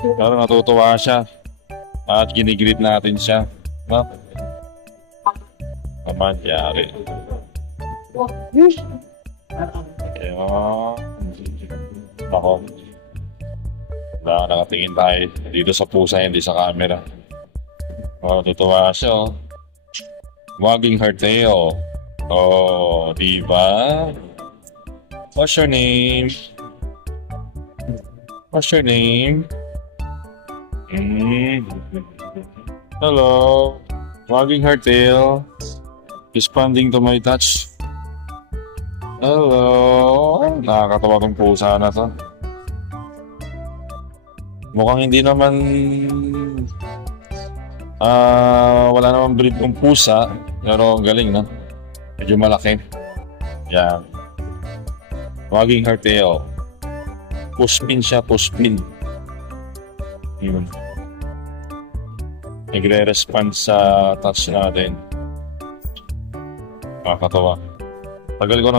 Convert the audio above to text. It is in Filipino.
Pero natutuwa siya. At ginigreet natin siya. No? Naman, yari. Ayun. Ako. Nakatingin tayo dito sa pusa, hindi sa camera. Natutuwa siya, oh. Wagging her tail. Oh, diba? What's your name? What's your name? Hello. Wagging her tail. Responding to my touch. Hello. Nakakatawa tong pusa na to. Mukhang hindi naman wala naman breed ng pusa, pero ang galing, no? Medyo malaki. Yan. Wagging her tail. Pushpin siya, pushpin. Yun. Nagre-respond sa touch natin. Nakakatawa. Tagal ko nang